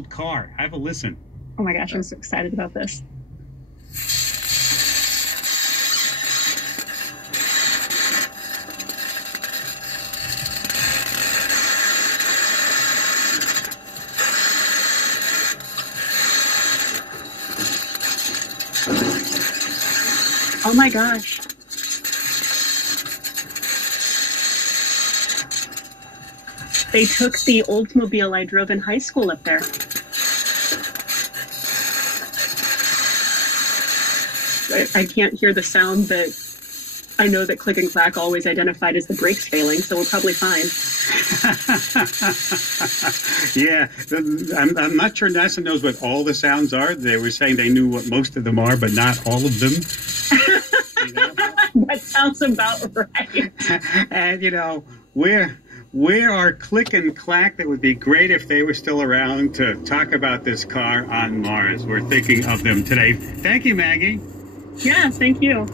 car. Have a listen. Oh my gosh, I'm so excited about this. Oh my gosh. They took the Oldsmobile I drove in high school up there. I can't hear the sound, but I know that Click and Clack always identified as the brakes failing, so we're probably fine. Yeah, I'm not sure NASA knows what all the sounds are. They were saying they knew what most of them are, but not all of them. You know? That sounds about right. And, you know, where are Click and Clack? That would be great if they were still around to talk about this car on Mars. We're thinking of them today. Thank you, Maggie. Yeah, thank you.